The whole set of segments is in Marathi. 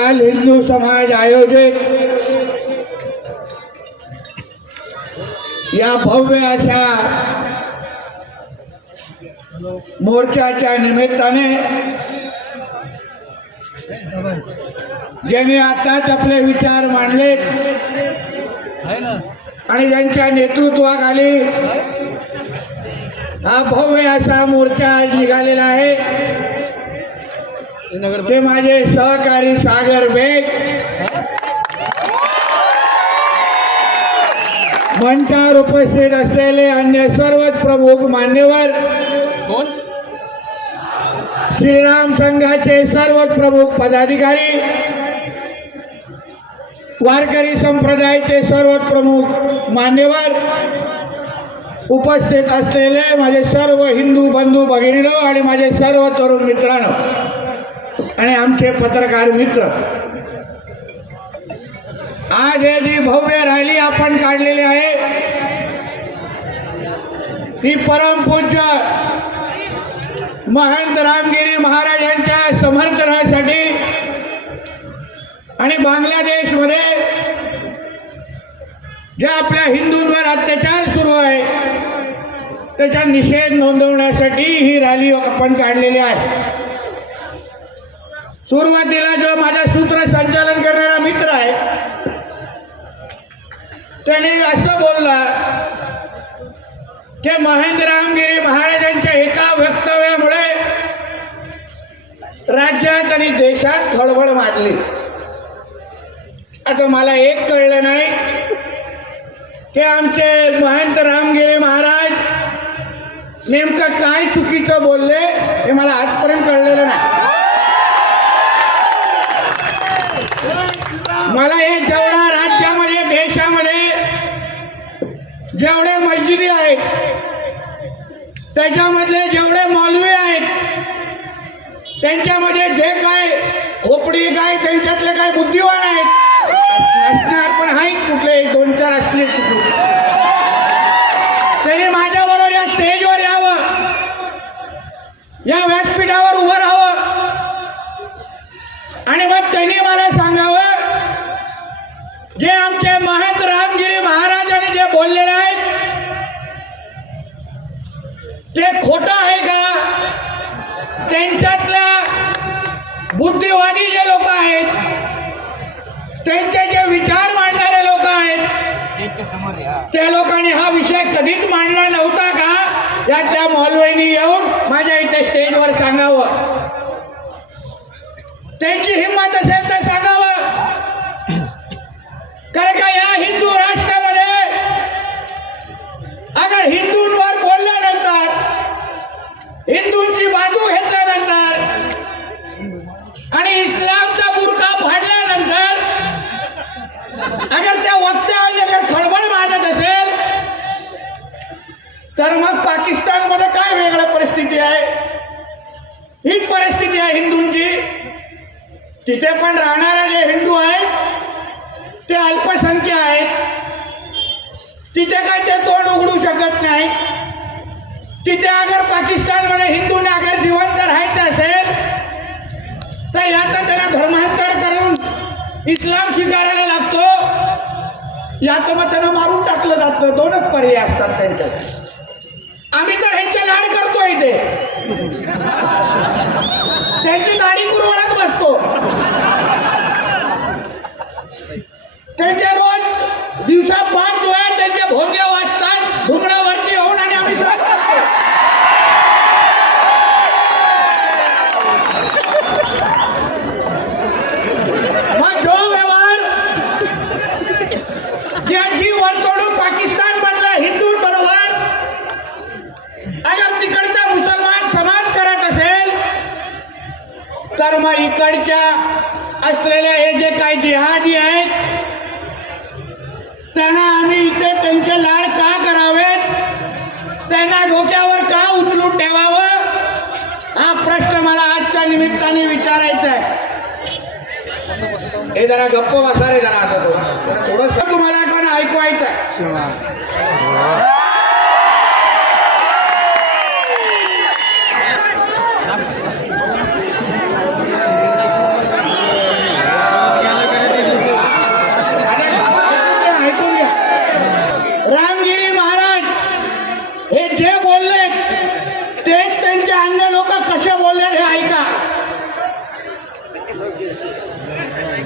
काल हिंदू समाज आयोजित या भव्य अशा मोर्चाच्या निमित्ताने ज्यांनी आताच आपले विचार मांडले आणि त्यांच्या नेतृत्वाखाली हा भव्य असा मोर्चा आज निघालेला आहे ते माझे सहकारी सागर बेग, मंचावर उपस्थित असलेले अन्य सर्वच प्रमुख मान्यवर, श्रीराम संघाचे सर्वच प्रमुख पदाधिकारी, वारकरी संप्रदायाचे सर्वच प्रमुख मान्यवर, उपस्थित असलेले माझे सर्व हिंदू बंधू भगिनीनो आणि माझे सर्व तरुण मित्रांनो आणि आमचे पत्रकार मित्र, आज हे जी भव्य रॅली आपण काढलेली आहे ही परमपूज्य महंत रामगिरी महाराजांच्या समर्थनासाठी आणि बांगलादेशमध्ये जे आपल्या हिंदूंवर अत्याचार सुरू आहे त्याचा निषेध नोंदवण्यासाठी ही रॅली आपण काढलेली आहे. सुरुवातीला जो माझा सूत्रसंचालन करणारा मित्र आहे त्याने असं बोलला की महंत रामगिरी महाराजांच्या एका वक्तव्यामुळे राज्यात आणि देशात खळबळ माजली. आता मला एक कळलं नाही की आमचे महंत रामगिरी महाराज नेमकं काय चुकीचं बोलले हे मला आजपर्यंत कळलेलं नाही. मला हे जेवढा राज्यामध्ये देशामध्ये जेवढे मस्जिदी आहेत त्याच्यामधले जेवढे मौलवी आहेत त्यांच्यामध्ये जे काय खोपडी काय त्यांच्यातले काय बुद्धिवान आहेत असणार पण आहेत कुठले एक दोन चार असले चुकले त्यांनी माझ्याबरोबर या स्टेजवर यावं, या व्यासपीठावर उभं राहावं आणि मग त्यांनी मला सांगावं जे आमचे महंत रामगिरी महाराजांनी जे बोललेले आहेत ते खोटं आहे का, त्यांच्यातल्या बुद्धिवादी जे लोक आहेत त्यांचे जे विचार मांडणारे लोक आहेत त्या लोकांनी हा विषय कधीच मांडला नव्हता का या त्या मौलवींनी येऊन माझ्या इथे स्टेजवर सांगावं. त्यांची हिंमत असेल तर सांगावं, कारण का या हिंदू राष्ट्रामध्ये अगर हिंदूंवर बोलल्यानंतर हिंदूंची बाजू घेतल्यानंतर आणि इस्लामचा बुरखा फाडल्यानंतर अगर त्या वक्त्यावर अगर खळबळ माजत असेल तर मग पाकिस्तानमध्ये काय वेगळी परिस्थिती आहे. हीच परिस्थिती आहे हिंदूंची. तिथे पण राहणारे जे हिंदू आहेत ते अल्पसंख्य आहेत. तिथे काय ते तोंड उघडू शकत नाही. तिथे अगर पाकिस्तानमध्ये हिंदूंना अगर जिवंत राहायचं असेल तर याचा त्याला धर्मांतर करून इस्लाम स्वीकारायला लागतो, याचं मग त्यांना मारून टाकलं जातं. दोनच पर्याय असतात त्यांच्यात. आम्ही तर ह्यांचे लाड करतो इथे, त्यांची दाढी कुरवडत बसतो, त्यांचे रोज दिवसा 5 वेळा त्यांचे भोंगे वाजतात धुमरावरती होऊन आणि आम्ही सहन करतो. मग जो व्यवहार जी वर्तवणूक पाकिस्तान मधल्या हिंदू बरोबर अगर तिकडचा मुसलमान समाज करत असेल तर मग इकडच्या असलेले हे जे काही जिहादी आहेत त्यांना आम्ही इथे त्यांचे लाड का करावेत, त्यांना डोक्यावर का उचलून ठेवावं, हा प्रश्न मला आजच्या निमित्ताने विचारायचा आहे. हे जरा गप्प बसा रे, जरा आता थोडंसं तुम्हाला पण ऐकवायचं आहे.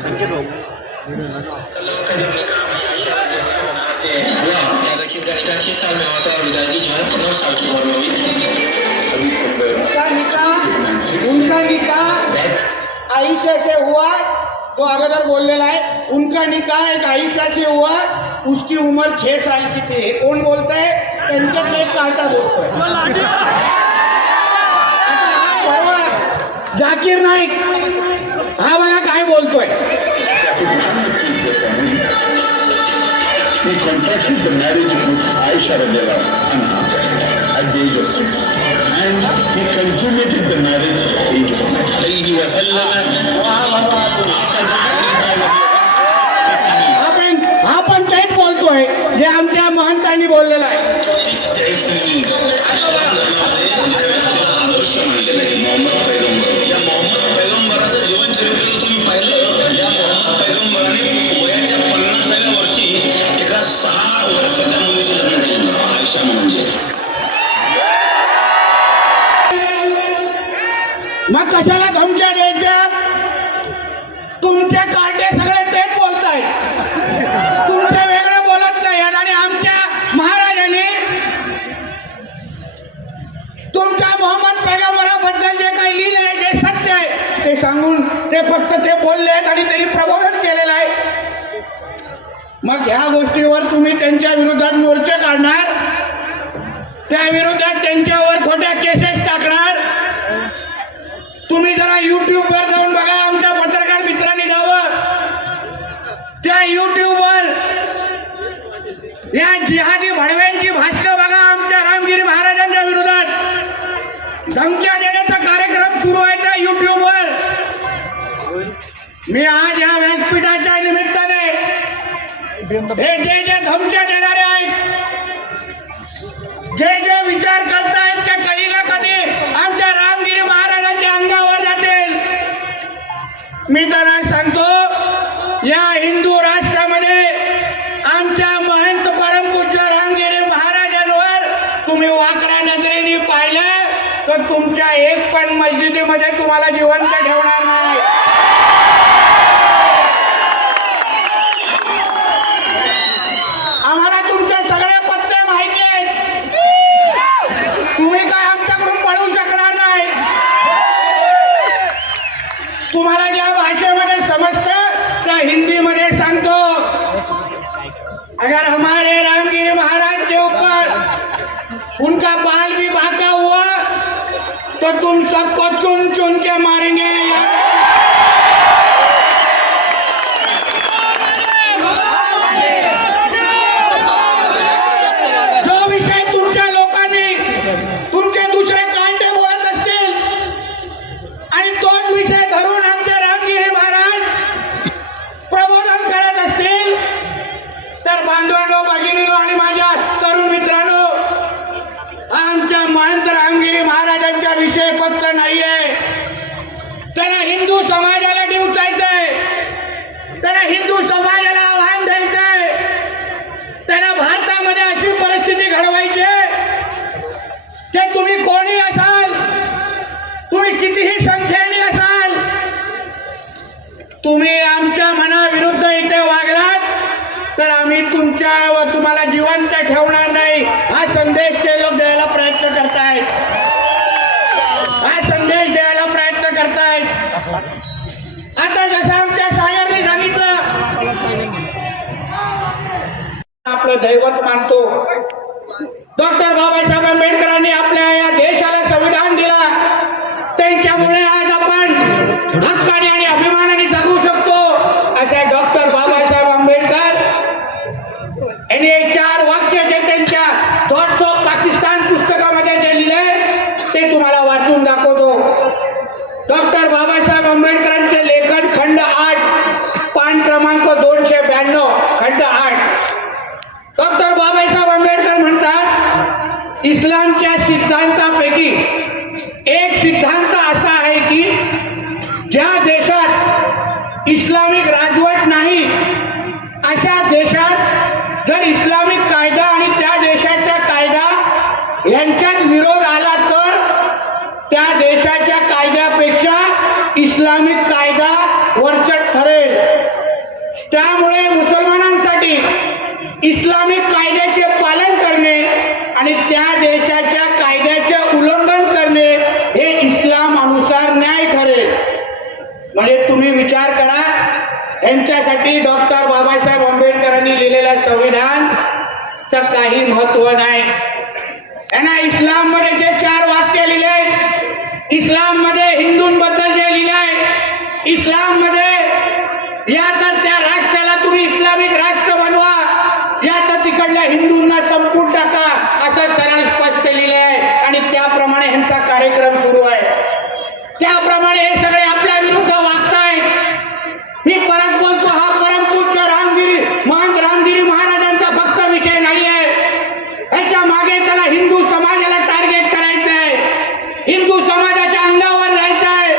का जब निकाह से हुआ याद रखिए उनका निकाह 6 साल में हुआ था और विदायगी जो है 9 साल की उम्र में हुई थी। उनका निकाह आयशा से हुआ, तो अगोदर बोललेला आहे उनका निकाह एक आयशा से हुआ, उसकी उम्र 6 साल की थी. हे कोण बोलतंय? त्यांच्यातला एक कार्टा बोलतोय. बरोबर. जाकीर नाईक हा बघा काय बोलतोय. He contracted the marriage with Aisha radiallahu anha at the age of 6 and he consummated the marriage at the age of 9. अलैहि वसल्लम हा पण तेच बोलतोय जे आमच्या महंतांनी बोललेलं आहे. 30 आदर्श मानलेला आहे मोहम्मद पैगंबर. या मोहम्मद पैगंबराचं जीवन चरित्र तुम्ही पाहिलं, या मोहम्मद पैगंबराने वयाच्या 50व्या वर्षी एका 6 वर्षाच्या मुलीचं लग्न केलं, आयशा म्हणजे. मग कशाला धमक्या द्यायच्या? तुमचे काटे सगळे तेच बोलतायत, तुमचे वेगळे बोलत नाही. आणि आमच्या महाराजांनी तुमच्या मोहम्मद पैगंबराबद्दल जे काही लिहिलं आहे, जे सत्य आहे ते सांगून ते फक्त ते बोलले आहेत आणि त्यांनी प्रबोधन केलेलं आहे. मग ह्या गोष्टीवर तुम्ही त्यांच्या विरोधात मोर्चे काढणार, त्या विरोधात त्यांच्यावर खोट्या केसेस टाकणार. तुम्ही जरा युट्यूबवर जाऊन बघा, आमच्या पत्रकार मित्रांनी जावं, त्या युट्यूबवर या जिहादी भडव्यांची भाषणं बघा. आमच्या रामगिरी महाराजांच्या विरोधात धमक्या देण्याचा कार्यक्रम सुरू आहे त्या युट्यूबवर. मी आज या व्यासपीठाच्या निमित्ताने हे जे धमक्या देणारे आहेत, जे विचार करतायत त्या कधी ना कधी आमच्या रामगिरी महाराजांच्या अंगावर जातील. मी त्यांना सांगतो, या हिंदू राष्ट्रामध्ये आमच्या महंत परमपूज्य रामगिरी महाराजांवर तुम्ही वाकड्या नजरेने पाहिलं तर तुमच्या एक पण मस्जिदीमध्ये तुम्हाला जिवंत ठेवणार नाही. आम्हाला तुमचे सगळे पत्ते माहिती आहेत. तुम्ही काय आमच्याकडून पळू शकणार नाही. तुम्हाला ज्या भाषेमध्ये समजतं त्या हिंदीमध्ये सांगतो. अगर हमारे रामगिरी महाराज के ऊपर उनका बाल भी बांका हुआ तो तुम सबको चुन चुन के मारेंगे. जो विषय तुमच्या लोकांनी तुमचे दुसरे कांटे बोलत असतील आणि तोच विषय धरून आमचे रामगिरी महाराज प्रबोधन करत असतील तर बांधवांनो, भगिनीनो आणि माझ्या तरुण मित्रांनो, आमच्या महंत रामगिरी महाराजांचा विषय फक्त नाहीये. त्याला हिंदू समाजाला डिवचायचंय, त्याला हिंदू समाजाला आव्हान द्यायचंय, त्याला भारतामध्ये अशी परिस्थिती घडवायची की तुम्ही कोणी असाल, तुम्ही कितीही संख्येने असाल, तुम्ही आमच्या मनाविरुद्ध इथे वागलात तर आम्ही तुमच्या व तुम्हाला जिवंत ठेवणार नाही. हा संदेश ते लोक द्यायला प्रयत्न करतायत, हा संदेश द्यायला प्रयत्न करतायत. आता जसं आमच्या सागरने सांगितलं, आपलं दैवत मानतो. डॉक्टर बाबासाहेब आंबेडकरांनी आपल्या या देशाला संविधान दिला, त्यांच्यामुळे आज आपण हक्काने आणि अभिमानाने जगू शकतो. असे डॉक्टर बाबासाहेब आंबेडकर यांनी 4 वाक्य जे त्यांच्या थॉट्स ऑफ पाकिस्तान पुस्तकामध्ये जे लिहिले ते तुम्हाला वाचून दाखवतो. डॉक्टर बाबासाहेब आंबेडकरांचे लेखन खंड 8 पान क्रमांक 292 खंड 8. डॉक्टर बाबासाहेब आंबेडकर म्हणतात, इस्लामच्या सिद्धांतापैकी एक सिद्धांत असा आहे की ज्या देशात इस्लामिक राजवट नाही अशा देशात जर इस्लामिक कायदा आणि त्या देशाचा कायदा यांच्यात विरोध आला तर त्या देशाच्या कायद्यापेक्षा इस्लामिक कायदा वरचढ ठरेल. त्यामुळे मुसलमानांसाठी इस्लामिक कायद्याचे पालन करणे आणि त्या देशाच्या कायद्याचे उल्लंघन करणे हे इस्लाम अनुसार न्याय ठरेल. म्हणजे तुम्ही विचार करा, यांच्यासाठी डॉक्टर बाबासाहेब आंबेडकरांनी लिहिलेलं संविधानचं काही महत्व नाही. यांना इस्लाम मध्ये जे 4 वाक्य लिहिले, इस्लाम मध्ये हिंदूंबद्दल जे लिहिलंय, इस्लाम मध्ये या तर त्या राष्ट्राला तुम्ही इस्लामिक राष्ट्र बनवा, या तर तिकडल्या हिंदूंना संपून टाका, असं सरळ स्पष्ट लिहिलं आहे. आणि त्याप्रमाणे ह्यांचा कार्यक्रम सुरू आहे. त्याप्रमाणे हे सगळे आपल्या विरुद्ध वागताय. मी परत बोलतो, हा परमपूज्य महान रामगिरी महाराजांचा फक्त विषय नाही आहे. ह्याच्या मागे त्याला हिंदू समाजाला टार्गेट करायचं आहे, हिंदू समाजाच्या अंगावर जायचं आहे,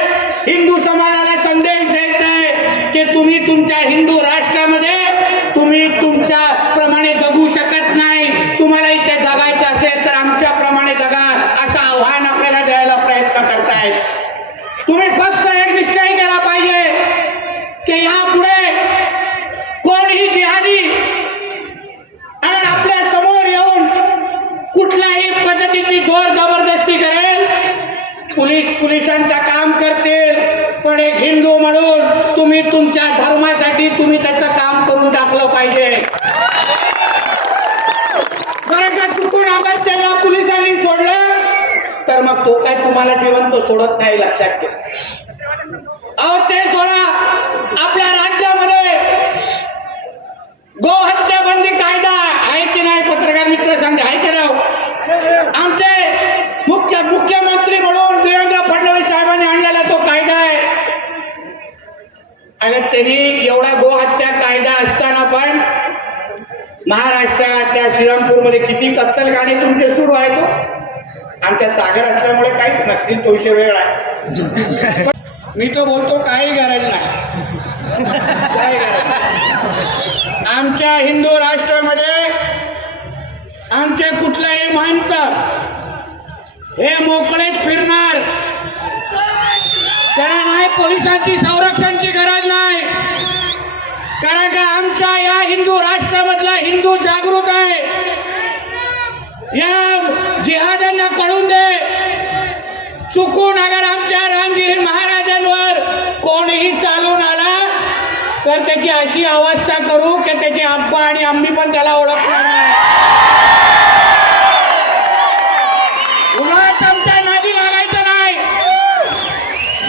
हिंदू समाजाला संदेश द्यायचा आहे की तुम्ही तुमच्या हिंदू राष्ट्रामध्ये तुम्ही तुमच्या प्रमाणे जगू शकत नाही. तुम्हाला इथे जगायचं असेल तर आमच्या प्रमाणे जगा, असं आव्हान आपल्याला द्यायला प्रयत्न करतायत. तुम्ही फक्त एक निश्चय केला पाहिजे की यापुढे कोणीही जिहादी अगर आपल्या समोर येऊन कुठल्याही पद्धतीची जोर जबरदस्ती करेल, पोलिसांचं काम करतील, पण एक हिंदू म्हणून तुम्ही तुमच्या धर्मासाठी तुम्ही त्याचं काम करून टाकलं पाहिजे. बरं का चुकून अगर त्याला पोलिसांनी सोडलं तर मग तो काय तुम्हाला जिवंत सोडत नाही, लक्षात ठेवा. अहो ते सोडा, आपल्या राज्यामध्ये गोहत्या बंदी कायदा आहे की नाही? पत्रकार मित्र सांगते आहे की राव? आमचे मुख्यमंत्री म्हणून देवेंद्र फडणवीस साहेबांनी आणलेला तो कायदा आहे. अगर त्यांनी एवढा गोहत्या कायदा असताना पण महाराष्ट्रात त्या श्रीरामपूरमध्ये किती कत्तलखाने तुमचे सुरू आहे. तो आमच्या सागर असल्यामुळे काहीच नसतील, तो विषय वेळ आहे. मी तो बोलतो काही गरज नाही, काही गरज नाही. आमच्या हिंदू राष्ट्रामध्ये आमचे कुठलाही महंत हे मोकळेच फिरणार, त्यांना नाही पोलिसांची संरक्षणची गरज नाही. कारण का आमच्या या हिंदू राष्ट्रामधला हिंदू जागृत आहे. या जिहाद्यांना कळून दे, चुकून अगर आमच्या रामगिरी महाराजांवर कोणीही चालून आला तर त्याची अशी अवस्था करू की त्याचे आब्बा आणि आम्ही पण त्याला ओळखणार नाही. उगाच आमच्या नादी लागायचं नाही,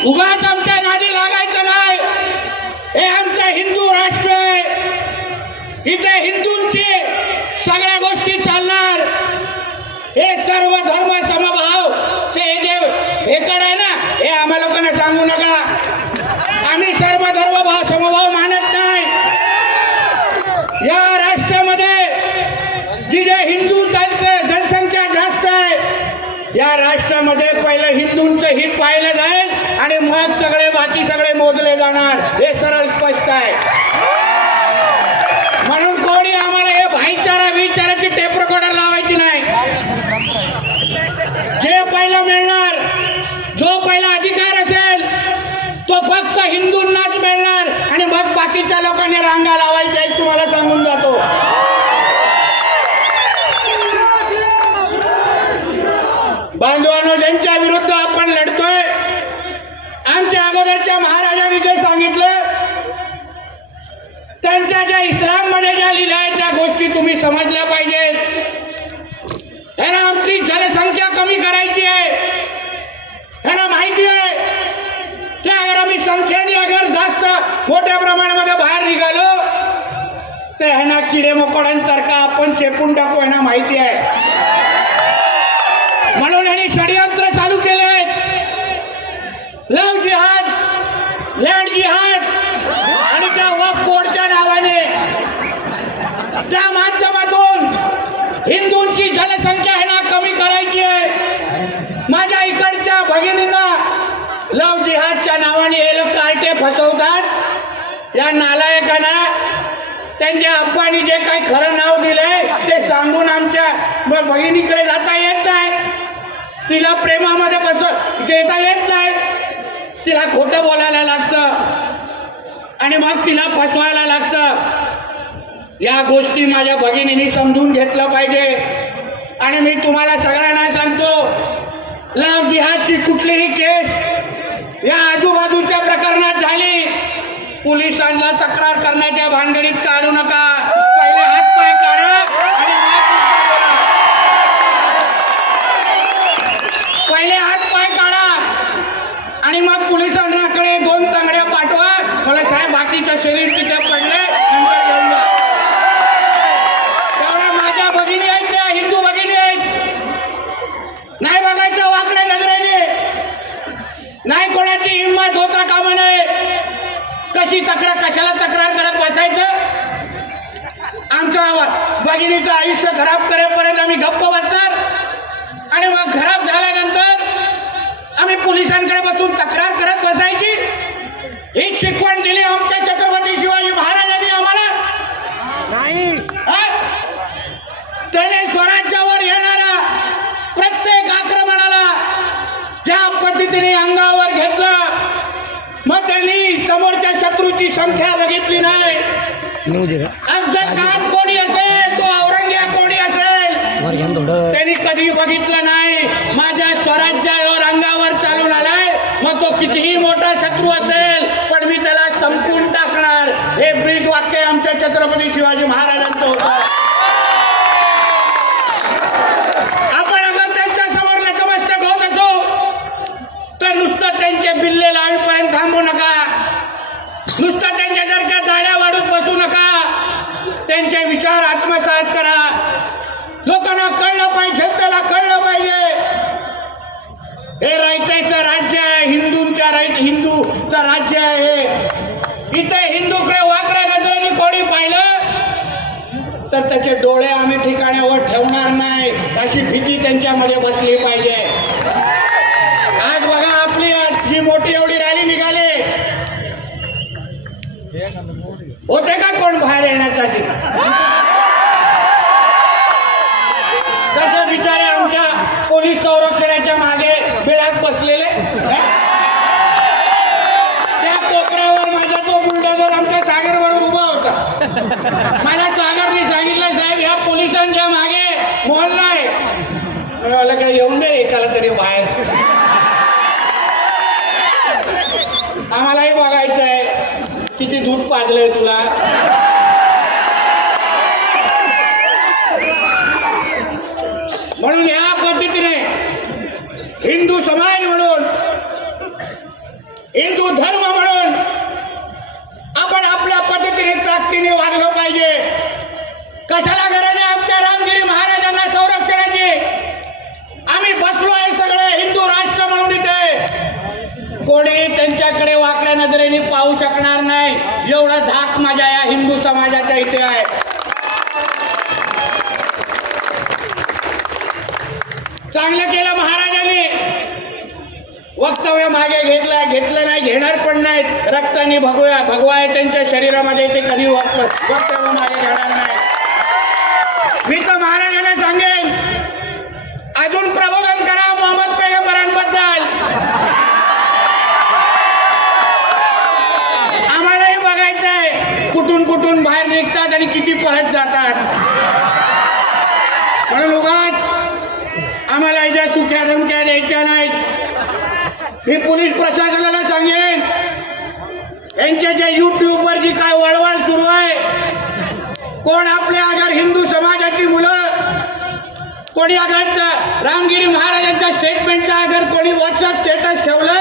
उगाच आमच्या नादी लागायचं नाही. हे आमचं हिंदू राष्ट्र आहे, इथे हिंदूंची सगळ्या गोष्टी चालणार. हे सर्व धर्म समभाव ते जे हेकड आहे ना, हे आम्हा लोकांना सांगू नका. आम्ही सर्व धर्म समभाव मानत नाही. या राष्ट्रामध्ये जिथे हिंदूंची जनसंख्या जास्त आहे, या राष्ट्रामध्ये पहिलं हिंदूंचं हित पाहिलं जाईल आणि मग सगळे बाकी सगळे मोजले जाणार. हे सरळ स्पष्ट आहे. म्हणून कोणी आम्हाला हे भाईचारा विचाराची टेप रेकॉर्डर लावायची नाही. जे पहिलं मिळणार, जो पहिला अधिकार असेल तो फक्त हिंदूंनाच मिळणार आणि मग बाकीच्या लोकांनी रांगा लावायच्या आहेत, तुम्हाला सांगून जातो. बांधवांनो, ज्यांच्या विरुद्ध आपण लढतोय, आमच्या अगोदरच्या महाराजांनी जे सांगितलं, त्यांच्या ज्या इस्लाममध्ये ज्या लिहिल्या आहेत त्या गोष्टी तुम्ही समजल्या पाहिजेत. ह्यांना आपली जनसंख्या कमी करायची आहे. ह्यांना माहिती आहे की अगर आम्ही संख्येने अगर जास्त मोठ्या प्रमाणामध्ये बाहेर निघालो तर ह्यांना किडे मोकोड्यांसारखा आपण चेपून टाकू, ह्यांना माहिती आहे. म्हणून ह्यांनी षडयंत्र चालू केले आहेत. लव्ह जिहाद, लँड जिहाद आणि त्या वक्फ बोर्डच्या नावाने त्या माध्यमातून हिंदूंची जनसंख्या ह्यांना कमी करायची आहे. माझ्या इकडच्या भगिनींना लव्ह जिहादच्या नावाने हे लोक कार्टे फसवतात. या नालायकांना त्यांच्या अप्पांनी जे काही खरं नाव दिलंय ते सांगून आमच्या भगिनीकडे जाता येत नाही, तिला प्रेमामध्ये देता येत नाही, तिला खोटं बोलायला लागतं. आणि मग तिला फसवायला लागतं. या गोष्टी माझ्या भगिनींनी समजून घेतलं पाहिजे. आणि मी तुम्हाला सगळ्यांना सांगतो, लव्ह जिहादची कुठलीही केस या आजूबाजूच्या प्रकरणात झाली, पोलिसांना तक्रार करण्याच्या भानगडीत काढू नका. पहिले हात पाय काढा आणि मग पुढचं बोला. पहिले हात पाय काढा आणि मग पोलिसांकडे 2 तांगड्या पाठवा. मला साहेब बाकीचं शरीर तिथे पडले, नंतर घेऊन जा. तेवढ्या माझ्या भगिनी आहेत, त्या हिंदू भगिनी आहेत. नाही बघायचं वाकल्या नजरेने, नाही कोणाची हिंमत होता कामा नये. कशाला तक्रार करत बसायचं? आमच्या भगिनीचं आयुष्य खराब करेपर्यंत आम्ही गप्प बसणार आणि मग खराब झाल्यानंतर आम्ही पोलिसांकडे बसून तक्रार करत बसायची? ही शिकवण दिली आमच्या छत्रपती शिवाजी महाराजांनी आम्हाला. त्याने स्वराज्यावर येणारा प्रत्येक आक्रमणाला ज्या पद्धतीने अंगावर घेतलं, मग त्यांनी समोरच्या शत्रूची संख्या बघितली नाही. अफजल खान कोणी असेल, तो औरंगजेब कोणी असेल, त्यांनी कधी बघितलं नाही. माझ्या स्वराज्यावर अंगावर चालून आलाय, मग तो कितीही मोठा शत्रू असेल पण मी त्याला संपून टाकणार. हे ब्रीद वाक्य आमच्या छत्रपती शिवाजी महाराजांचं होतं. आपण अगर त्यांच्या समोर नतमस्तक होत असो तर नुसतं त्यांचे बिल्ले लावेपर्यंत थांबू नका. नुसतं त्यांच्यासारख्या दाड्या वाढून बसू नका. त्यांचे विचार आत्मसात करा. लोकांना कळलं पाहिजे, त्याला कळलं पाहिजे हे रायताचं राज्य आहे, हिंदूचं राज्य आहे. इथे हिंदूकडे वाकड्या नजरेने कोणी पाहिलं तर त्याचे डोळे आम्ही ठिकाणावर ठेवणार नाही, अशी भीती त्यांच्यामध्ये बसली पाहिजे. आज बघा आपली जी मोठी एवढी रॅली निघाली, होते का कोण बाहेर येण्यासाठी? कसं बिचारे आमच्या पोलीस संरक्षणाच्या मागे बिळात बसलेले. त्या कोपऱ्यावर माझा तो बुलडोझर आमच्या सागर बरोबर उभा होता. मला सागरने सांगितलं, साहेब ह्या पोलिसांच्या मागे मोहल्ला आहे. मला काय येऊन दे एकाला तरी बाहेर, आम्हालाही बघायचं आहे किती दूध पाजलंय तुला. म्हणून या पद्धतीने हिंदू समाज म्हणून, हिंदू धर्म म्हणून आपण आपल्या पद्धतीने ताकदीने वागलं पाहिजे. कशाला गरज आहे आमच्या रामगिरी महाराजांना संरक्षणाची? आम्ही बसलो आहे सगळे हिंदू राष्ट्र म्हणून इथे. कोणी त्यांच्याकडे वाकड्या नजरेने पाहू शकणार नाही, एवढा धाक माझ्या या हिंदू समाजाच्या इथे आहे. चांगलं केलं महाराजांनी, वक्तव्य मागे घेतलं नाही, घेणार पण नाहीत. रक्ताने भगवा आहे त्यांच्या शरीरामध्ये, ते कधी वक्तव्य मागे घेणार नाही. मी तर महाराजांना सांगेन, अजून प्रबोधन करा मोहम्मद पैगंबरांबद्दल. आम्हालाही बघायचं आहे कुठून बाहेर निघतात आणि किती परत जातात. म्हणून उगाच आम्हाला याच्या सुख्या धमक्या द्यायच्या नाहीत. मी पोलीस प्रशासनाला सांगेन, यांच्या ज्या युट्यूबवर जी काय वळवळ सुरू आहे, कोण आपल्या अगर हिंदू समाजाची मुलं कोणी अगर रामगिरी महाराजांच्या स्टेटमेंटचा अगर कोणी व्हॉट्सअप स्टेटस ठेवलं,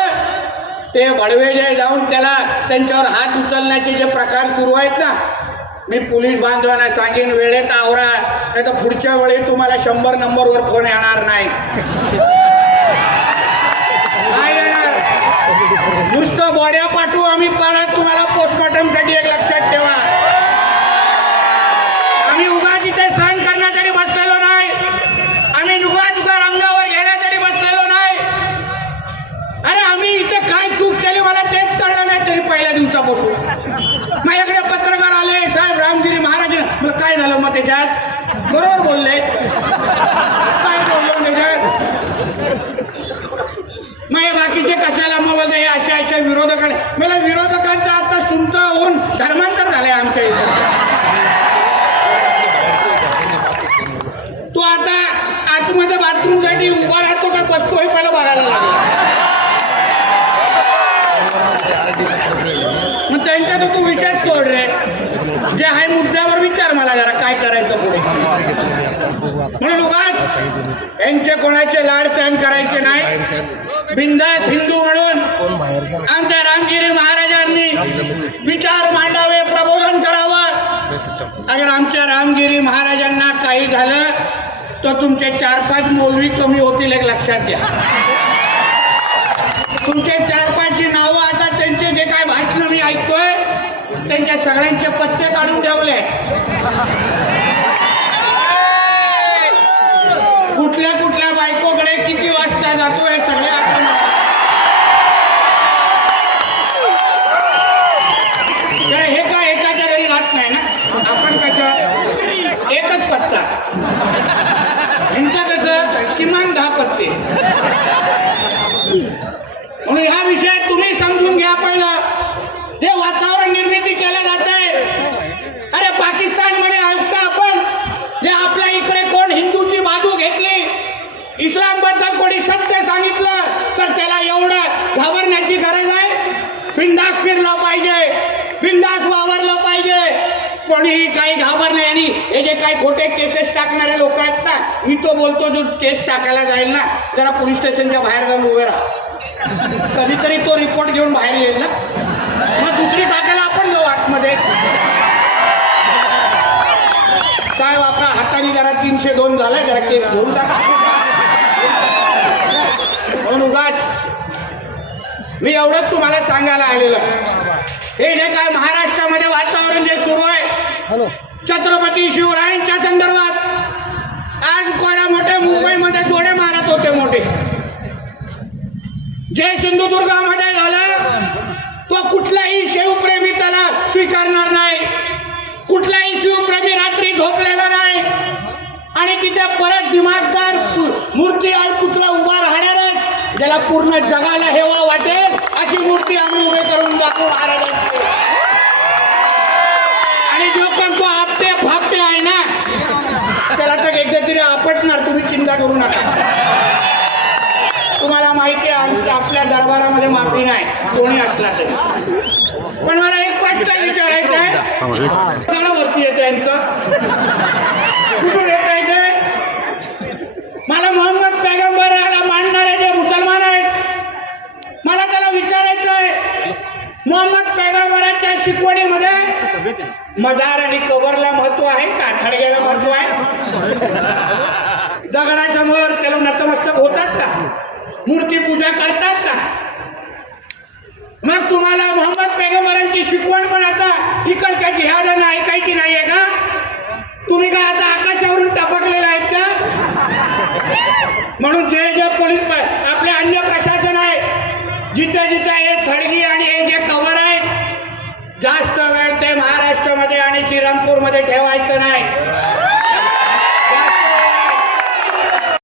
ते बडवे जे जाऊन त्यांच्यावर हात उचलण्याचे जे प्रकार सुरू आहेत ना, मी पोलीस बांधवांना सांगेन वेळेत आवरा, नाही तर पुढच्या वेळी तुम्हाला 100 नंबरवर फोन येणार नाही. काय येणार? नुसतं बॉड्या पाठवू आम्ही, परत तुम्हाला पोस्टमॉर्टमसाठी एक लक्षात ठेवा. आम्ही उगा तिथे सहन करण्यासाठी बसलेलो नाही, आम्ही उगा रंगावर घेण्यासाठी बसलेलो नाही. अरे आम्ही इथे काय चूक केली मला तेच कळलं नाही तरी पहिल्या दिवसापासून. माझ्याकडे पत्रकार आले, साहेब रामगिरी महाराज, मला काय झालं मग त्याच्यात? बरोबर बोलले, काय बोललो त्याच्यात? माझ्या बाकीचे कशाला मग बोलते हे अशा विरोधकांना. मला विरोधकांचा आता सुमत होऊन धर्मांतर झालंय आमच्या इथे. तो आता आतमध्ये बाथरूमसाठी उभा राहतो का बसतो हे पहिला बघायला लागला. मग त्यांच्या तर तू विषय सोड रे. जे आहे मुद्द्यावर विचार मला जरा काय करायचं पुढे. म्हणून उगाच यांचे कोणाचे लाड सहन करायचे नाही. बिंदास हिंदू म्हणून आमच्या रामगिरी महाराजांनी विचार मांडावे, प्रबोधन करावं. अगर आमच्या रामगिरी महाराजांना काही झालं तर तुमचे 4-5 मौलवी कमी होतील, एक लक्षात घ्या. तुमचे 4-5 जी नावं आता त्यांचे जे काय भाषण मी ऐकतोय त्यांच्या सगळ्यांचे पत्ते काढून ठेवले. कुठल्या कुठल्या बायकोकडे किती वाजता जातो हे सगळे आपण. हे काय एकाच्या घरी राहत नाही ना आपण. कसं एकच पत्ता, ह्यांचं कसं किमान 10 पत्ते. म्हणून ह्या विषयात तुम्ही समजून घ्या. पहिलं जे वातावरण निर्मिती केलं जात आहे. अरे पाकिस्तानमध्ये ऐकता आपण जे आपल्या इकडे कोण हिंदूची बाजू घेतली, इस्लामबद्दल कोणी सत्य सांगितलं तर त्याला एवढं घाबरण्याची गरज आहे. बिंदास फिरलं पाहिजे, बिंदास वावरलं पाहिजे, कोणीही काही घाबर नाही. आणि हे जे काही खोटे केसेस टाकणारे लोक आहेत ना, मी तो बोलतो जो केस टाकायला जाईल ना जरा पोलीस स्टेशनच्या बाहेर जाऊन उभे राहा. कधीतरी तो रिपोर्ट घेऊन बाहेर येईल ना, मग दुसरी टाकायला आपण जाऊ आतमध्ये. काय आपला हाताने जरा 302 झालाय, जरा केस घेऊन टाका. म्हणून उगाच मी एवढंच तुम्हाला सांगायला आलेलं. हे जे काय महाराष्ट्रामध्ये वातावरण जे सुरू आहे छत्रपती शिवरायांच्या संदर्भात, आज कोणा मोठे मुंबईमध्ये जोडे मारत होते मोठे. जे सिंधुदुर्गामध्ये झालं तो कुठलाही शिवप्रेमी त्याला स्वीकारणार नाही. कुठलाही शिवप्रेमी रात्री झोपलेला नाही. आणि तिथे परत दिमागदार मूर्ती आणि पुतळा उभा राहणारच, ज्याला पूर्ण जगाला हेवा वाटेल अशी मूर्ती आम्ही उभे करून दाखवू महाराजांची. आणि जो पण तो आपटे फापटे आहे ना त्याला तर एकदा तरी आपटणार, तुम्ही चिंता करू नका. तुम्हाला माहिती आहे आपल्या दरबारामध्ये माफी नाही कोणी असला तरी. पण मला एक प्रश्न विचारायचा आहे, सगळं वरती येते यांचं कुठून येत आहे ते? मला मोहम्मद पैगंबराला मानणारे जे मुसलमान आहेत मला त्याला विचारायचं आहे, मोहम्मद पैगंबराच्या शिकवणीमध्ये मदार आणि कबरला महत्व आहे का? थडग्याला महत्व आहे? दगडासमोर त्याला नतमस्तक होतात का? मूर्ती पूजा करतात का? मग तुम्हाला मोहम्मद पैगंबरांची शिकवण पण आता इकडच्या जिहादानं ऐकायची नाहीये का? तुम्ही का आता आकाशावरून टपकलेला आहेत का? म्हणून जे जे पोलीस आपले अन्य प्रशासन आहे जिथे जिथे हे थडगी आणि हे जे कव्हर आहेत जास्त वेळ ते महाराष्ट्रामध्ये आणि श्रीरामपूरमध्ये ठेवायचं नाही.